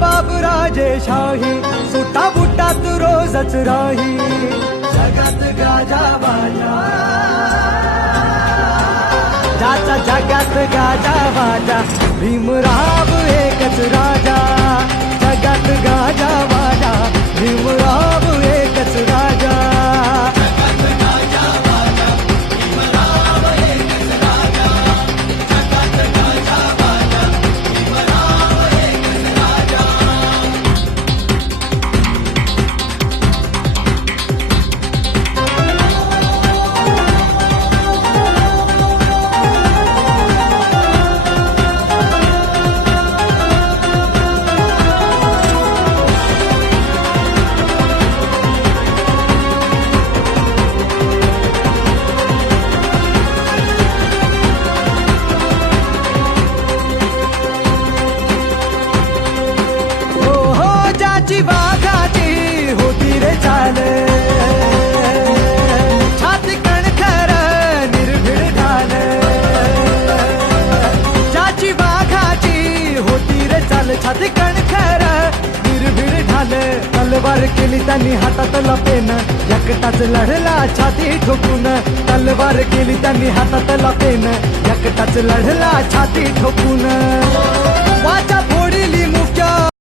बाबूराजे शाही सुटा बुटात रोजच राही जगात गाजा बाजा ज्याचा जगात गाजा बाजा भीमराव एकच राजा जगात गाजा बाजा भीमराव एकच राजा वाघाची होती रे चाल छाती कणखर निर्भीड ढाल ज्याची वाघाची होती रे चाल छाती कणखर निर्भीड ढाल तलवार केली त्यांनी हातात लपेन एकटाच लढला छाती ठोकून तलवार केली त्यांनी हातात लपेन एकटाच लढला छाती ठोकून वाचा